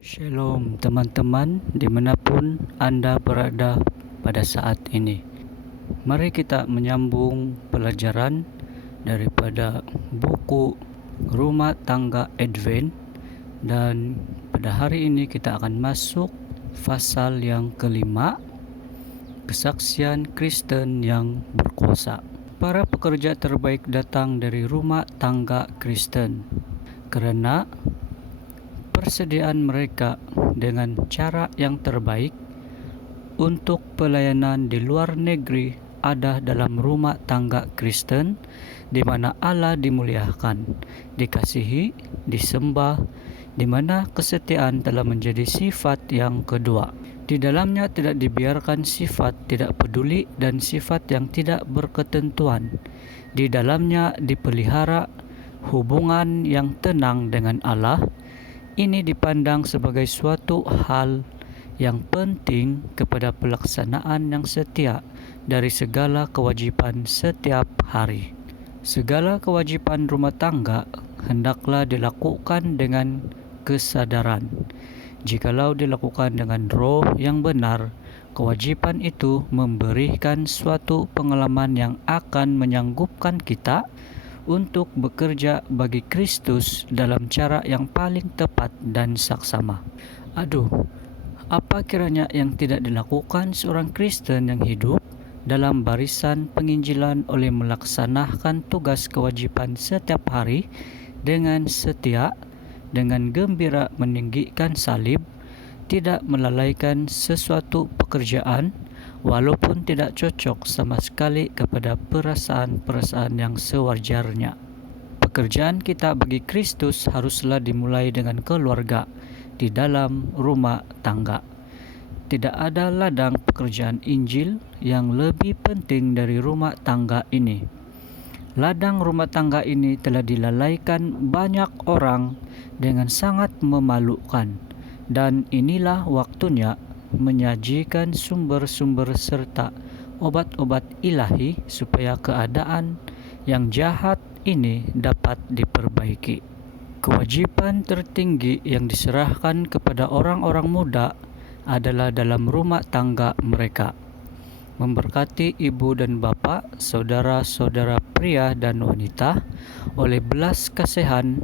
Shalom teman-teman dimanapun Anda berada pada saat ini. Mari kita menyambung pelajaran daripada buku Rumah Tangga Advent, dan pada hari ini kita akan masuk pasal yang kelima, kesaksian Kristen yang berkuasa. Para pekerja terbaik datang dari rumah tangga Kristen karena persediaan mereka dengan cara yang terbaik untuk pelayanan di luar negeri ada dalam rumah tangga Kristen, di mana Allah dimuliakan, dikasihi, disembah, di mana kesetiaan telah menjadi sifat yang kedua. Di dalamnya tidak dibiarkan sifat tidak peduli dan sifat yang tidak berketentuan. Di dalamnya dipelihara hubungan yang tenang dengan Allah. Ini dipandang sebagai suatu hal yang penting kepada pelaksanaan yang setia dari segala kewajiban setiap hari. Segala kewajiban rumah tangga hendaklah dilakukan dengan kesadaran. Jikalau dilakukan dengan roh yang benar, kewajiban itu memberikan suatu pengalaman yang akan menyanggupkan kita untuk bekerja bagi Kristus dalam cara yang paling tepat dan saksama. Apa kiranya yang tidak dilakukan seorang Kristen yang hidup dalam barisan penginjilan oleh melaksanakan tugas kewajiban setiap hari dengan setia, dengan gembira meninggikan salib, tidak melalaikan sesuatu pekerjaan, walaupun tidak cocok sama sekali kepada perasaan-perasaan yang sewajarnya. Pekerjaan kita bagi Kristus haruslah dimulai dengan keluarga di dalam rumah tangga. Tidak ada ladang pekerjaan Injil yang lebih penting dari rumah tangga ini. Ladang rumah tangga ini telah dilalaikan banyak orang dengan sangat memalukan, dan inilah waktunya menyajikan sumber-sumber serta obat-obat ilahi supaya keadaan yang jahat ini dapat diperbaiki. Kewajiban tertinggi yang diserahkan kepada orang-orang muda adalah dalam rumah tangga mereka. Memberkati ibu dan bapa, saudara-saudara pria dan wanita oleh belas kasihan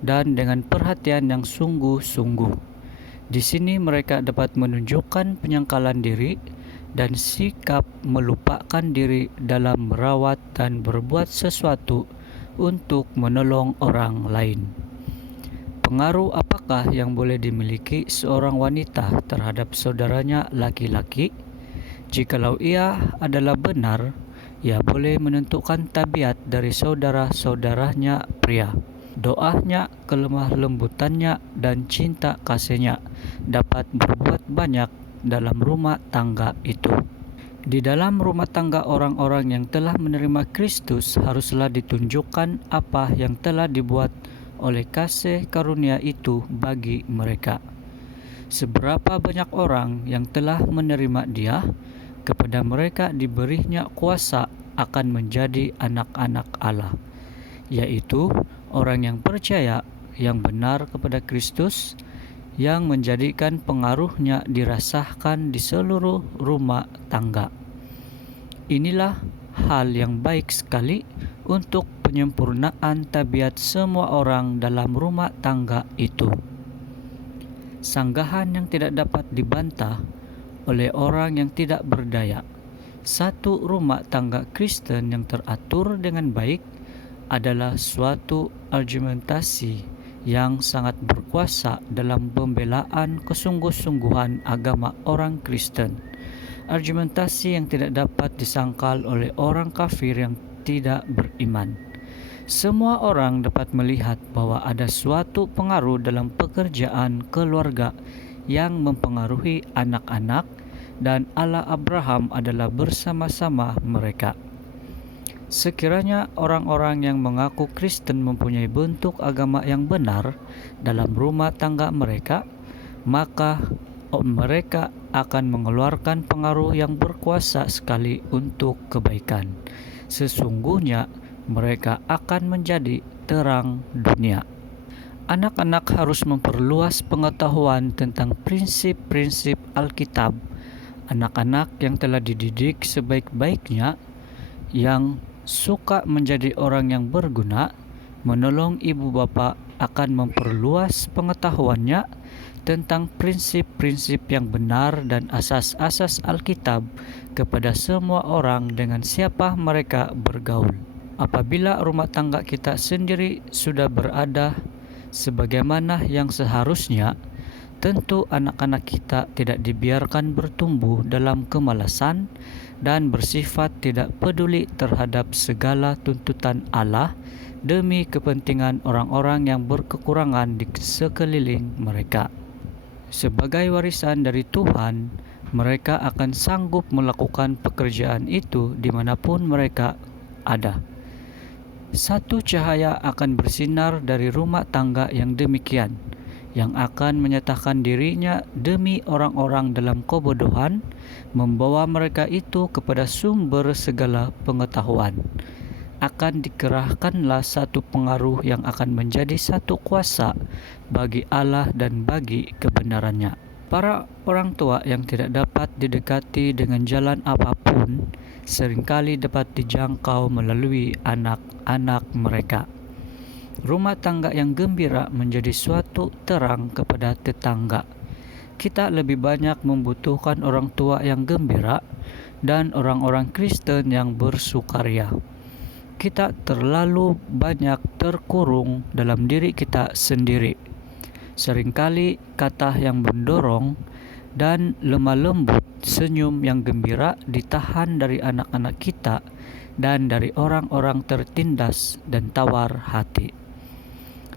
dan dengan perhatian yang sungguh-sungguh. Di sini mereka dapat menunjukkan penyangkalan diri dan sikap melupakan diri dalam merawat dan berbuat sesuatu untuk menolong orang lain. Pengaruh apakah yang boleh dimiliki seorang wanita terhadap saudaranya laki-laki? Jikalau ia adalah benar, ia boleh menentukan tabiat dari saudara-saudaranya pria. Doanya, kelemah lembutannya, dan cinta kasihnya dapat berbuat banyak dalam rumah tangga itu. Di dalam rumah tangga orang-orang yang telah menerima Kristus haruslah ditunjukkan apa yang telah dibuat oleh kasih karunia itu bagi mereka. Seberapa banyak orang yang telah menerima Dia, kepada mereka diberinya kuasa akan menjadi anak-anak Allah, yaitu orang yang percaya yang benar kepada Kristus, yang menjadikan pengaruhnya dirasakan di seluruh rumah tangga. Inilah hal yang baik sekali untuk penyempurnaan tabiat semua orang dalam rumah tangga itu. Sanggahan yang tidak dapat dibantah oleh orang yang tidak berdaya. Satu rumah tangga Kristen yang teratur dengan baik adalah suatu argumentasi yang sangat berkuasa dalam pembelaan kesungguh-sungguhan agama orang Kristen. Argumentasi yang tidak dapat disangkal oleh orang kafir yang tidak beriman. Semua orang dapat melihat bahwa ada suatu pengaruh dalam pekerjaan keluarga yang mempengaruhi anak-anak, dan Allah Abraham adalah bersama-sama mereka. Sekiranya orang-orang yang mengaku Kristen mempunyai bentuk agama yang benar dalam rumah tangga mereka, maka mereka akan mengeluarkan pengaruh yang berkuasa sekali untuk kebaikan. Sesungguhnya mereka akan menjadi terang dunia. Anak-anak harus memperluas pengetahuan tentang prinsip-prinsip Alkitab. Anak-anak yang telah dididik sebaik-baiknya, yang suka menjadi orang yang berguna, menolong ibu bapa akan memperluas pengetahuannya tentang prinsip-prinsip yang benar dan asas-asas Alkitab kepada semua orang dengan siapa mereka bergaul. Apabila rumah tangga kita sendiri sudah berada sebagaimana yang seharusnya, tentu anak-anak kita tidak dibiarkan bertumbuh dalam kemalasan dan bersifat tidak peduli terhadap segala tuntutan Allah demi kepentingan orang-orang yang berkekurangan di sekeliling mereka. Sebagai warisan dari Tuhan, mereka akan sanggup melakukan pekerjaan itu dimanapun mereka ada. Satu cahaya akan bersinar dari rumah tangga yang demikian, yang akan menyatakan dirinya demi orang-orang dalam kebodohan, membawa mereka itu kepada sumber segala pengetahuan. Akan dikerahkanlah satu pengaruh yang akan menjadi satu kuasa bagi Allah dan bagi kebenarannya. Para orang tua yang tidak dapat didekati dengan jalan apapun seringkali dapat dijangkau melalui anak-anak mereka. Rumah tangga yang gembira menjadi suatu terang kepada tetangga. Kita lebih banyak membutuhkan orang tua yang gembira dan orang-orang Kristen yang bersukaria. Kita terlalu banyak terkurung dalam diri kita sendiri. Seringkali kata yang mendorong dan lemah lembut, senyum yang gembira ditahan dari anak-anak kita dan dari orang-orang tertindas dan tawar hati.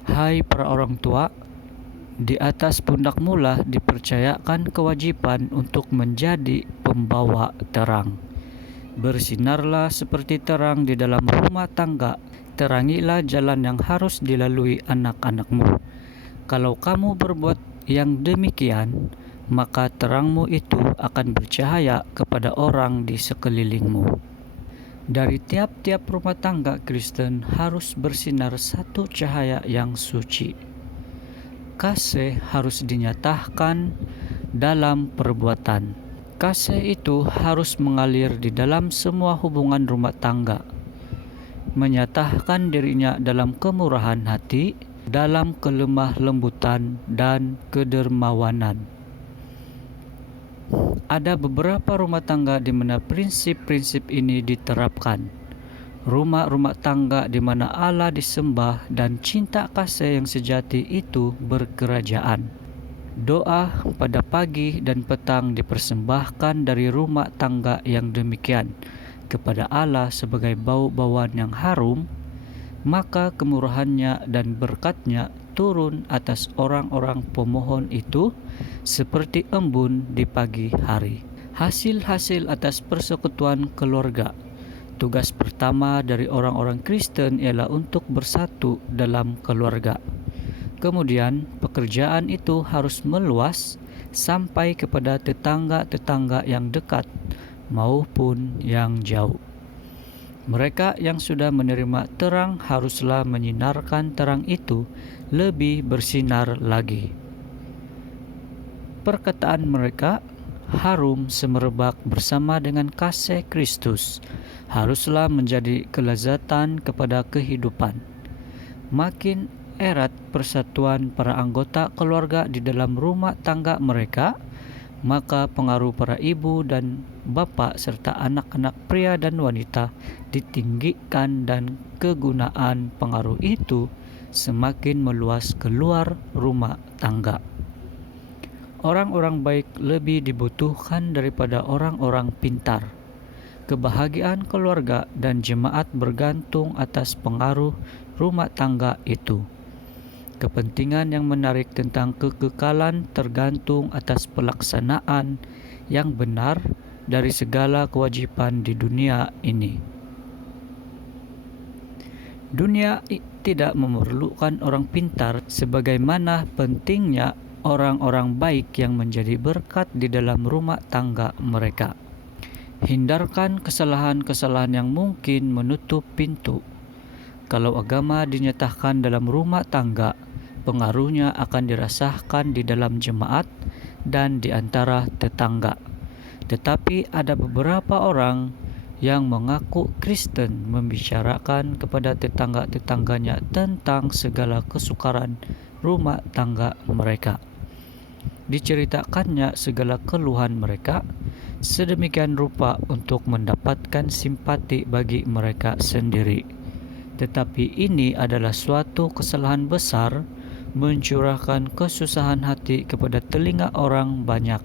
Hai para orang tua, di atas pundak mula dipercayakan kewajiban untuk menjadi pembawa terang. Bersinarlah seperti terang di dalam rumah tangga, terangilah jalan yang harus dilalui anak-anakmu. Kalau kamu berbuat yang demikian, maka terangmu itu akan bercahaya kepada orang di sekelilingmu. Dari tiap-tiap rumah tangga Kristen harus bersinar satu cahaya yang suci. Kasih harus dinyatakan dalam perbuatan. Kasih itu harus mengalir di dalam semua hubungan rumah tangga, menyatakan dirinya dalam kemurahan hati, dalam kelemah lembutan dan kedermawanan. Ada beberapa rumah tangga di mana prinsip-prinsip ini diterapkan. Rumah-rumah tangga di mana Allah disembah dan cinta kasih yang sejati itu berkerajaan. Doa pada pagi dan petang dipersembahkan dari rumah tangga yang demikian kepada Allah sebagai bau-bauan yang harum, maka kemurahannya dan berkatnya turun atas orang-orang pemohon itu seperti embun di pagi hari. Hasil-hasil atas persekutuan keluarga. Tugas pertama dari orang-orang Kristen ialah untuk bersatu dalam keluarga. Kemudian pekerjaan itu harus meluas sampai kepada tetangga-tetangga yang dekat maupun yang jauh. Mereka yang sudah menerima terang haruslah menyinarkan terang itu lebih bersinar lagi. Perkataan mereka harum semerbak bersama dengan kasih Kristus haruslah menjadi kelezatan kepada kehidupan. Makin erat persatuan para anggota keluarga di dalam rumah tangga mereka, maka pengaruh para ibu dan bapa serta anak-anak pria dan wanita ditinggikan dan kegunaan pengaruh itu semakin meluas keluar rumah tangga. Orang-orang baik lebih dibutuhkan daripada orang-orang pintar. Kebahagiaan keluarga dan jemaat bergantung atas pengaruh rumah tangga itu. Kepentingan yang menarik tentang kekekalan tergantung atas pelaksanaan yang benar dari segala kewajiban di dunia ini. Dunia tidak memerlukan orang pintar sebagaimana pentingnya orang-orang baik yang menjadi berkat di dalam rumah tangga mereka. Hindarkan kesalahan-kesalahan yang mungkin menutup pintu. Kalau agama dinyatakan dalam rumah tangga, pengaruhnya akan dirasakan di dalam jemaat dan di antara tetangga. Tetapi ada beberapa orang yang mengaku Kristen membicarakan kepada tetangga-tetangganya tentang segala kesukaran rumah tangga mereka. Diceritakannya segala keluhan mereka sedemikian rupa untuk mendapatkan simpati bagi mereka sendiri. Tetapi ini adalah suatu kesalahan besar, mencurahkan kesusahan hati kepada telinga orang banyak,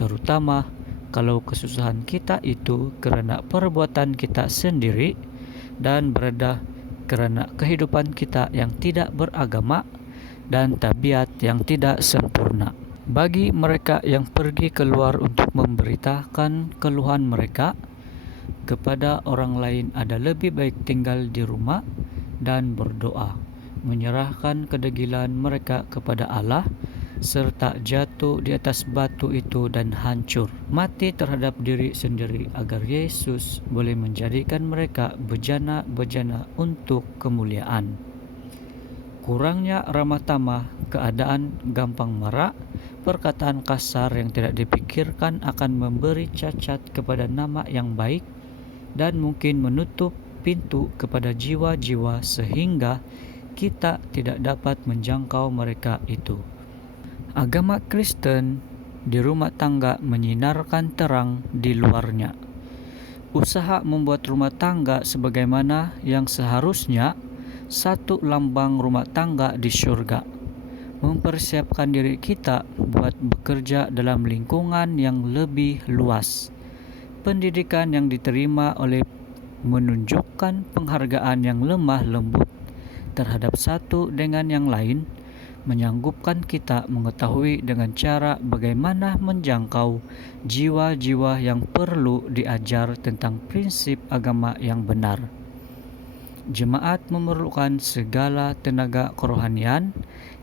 terutama kalau kesusahan kita itu karena perbuatan kita sendiri dan berada karena kehidupan kita yang tidak beragama dan tabiat yang tidak sempurna. Bagi mereka yang pergi keluar untuk memberitakan keluhan mereka kepada orang lain, ada lebih baik tinggal di rumah dan berdoa, menyerahkan kedegilan mereka kepada Allah, serta jatuh di atas batu itu dan hancur, mati terhadap diri sendiri, agar Yesus boleh menjadikan mereka bejana-bejana untuk kemuliaan. Kurangnya ramah tamah, keadaan gampang marah, perkataan kasar yang tidak dipikirkan akan memberi cacat kepada nama yang baik dan mungkin menutup pintu kepada jiwa-jiwa sehingga kita tidak dapat menjangkau mereka itu. Agama Kristen di rumah tangga menyinarkan terang di luarnya. Usaha membuat rumah tangga sebagaimana yang seharusnya satu lambang rumah tangga di surga. Mempersiapkan diri kita buat bekerja dalam lingkungan yang lebih luas. Pendidikan yang diterima oleh menunjukkan penghargaan yang lemah lembut terhadap satu dengan yang lain, menyanggupkan kita mengetahui dengan cara bagaimana menjangkau jiwa-jiwa yang perlu diajar tentang prinsip agama yang benar. Jemaat memerlukan segala tenaga kerohanian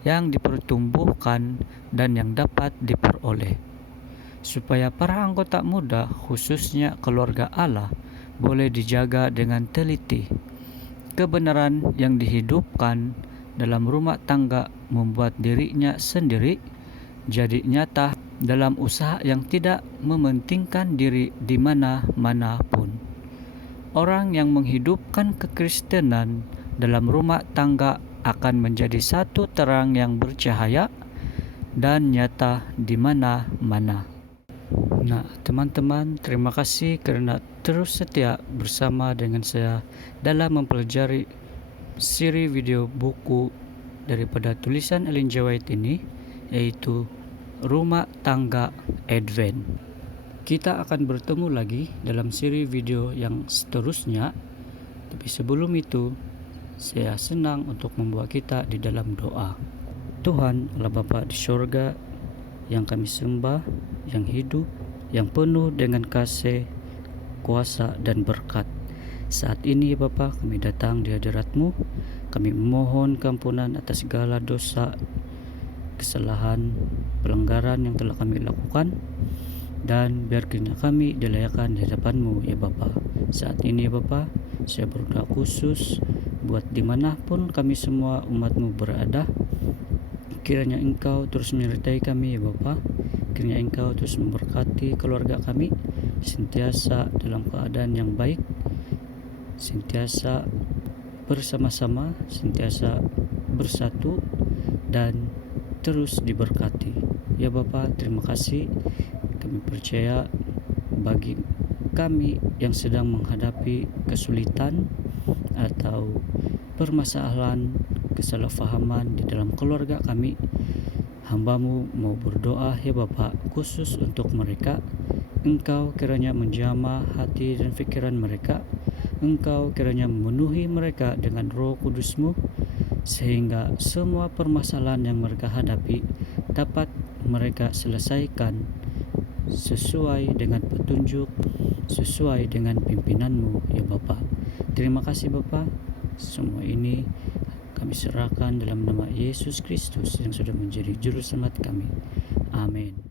yang dipertumbuhkan dan yang dapat diperoleh, supaya para anggota muda, khususnya keluarga Allah, boleh dijaga dengan teliti. Kebenaran yang dihidupkan dalam rumah tangga membuat dirinya sendiri jadi nyata dalam usaha yang tidak mementingkan diri di mana-mana pun. Orang yang menghidupkan kekristenan dalam rumah tangga akan menjadi satu terang yang bercahaya dan nyata di mana-mana. Nah, teman-teman, terima kasih karena terus setia bersama dengan saya dalam mempelajari siri video buku daripada tulisan Ellen G. White ini, yaitu Rumah Tangga Advent. Kita akan bertemu lagi dalam siri video yang seterusnya. Tapi sebelum itu, saya senang untuk membawa kita di dalam doa. Tuhan Allah Bapa di surga, yang kami sembah, yang hidup, yang penuh dengan kasih, kuasa dan berkat. Saat ini Bapa, kami datang di hadirat-Mu. Kami memohon keampunan atas segala dosa, kesalahan, pelanggaran yang telah kami lakukan, dan biar kiranya kami dilayakan di hadapan-Mu ya Bapa. Saat ini Bapa, saya berdoa khusus buat dimanapun kami semua umat-Mu berada. Kiranya Engkau terus menyertai kami ya Bapa. Kiranya Engkau terus memberkati keluarga kami, sentiasa dalam keadaan yang baik, sentiasa bersama-sama, sentiasa bersatu, dan terus diberkati. Ya Bapa, terima kasih. Kami percaya bagi kami yang sedang menghadapi kesulitan atau permasalahan kesalahpahaman di dalam keluarga kami, hamba-Mu mau berdoa ya Bapa, khusus untuk mereka. Engkau kiranya menjamah hati dan pikiran mereka. Engkau kiranya memenuhi mereka dengan Roh Kudus-Mu, sehingga semua permasalahan yang mereka hadapi dapat mereka selesaikan sesuai dengan petunjuk, sesuai dengan pimpinan-Mu ya Bapa. Terima kasih Bapa. Semua ini kami serahkan dalam nama Yesus Kristus yang sudah menjadi juru selamat kami. Amin.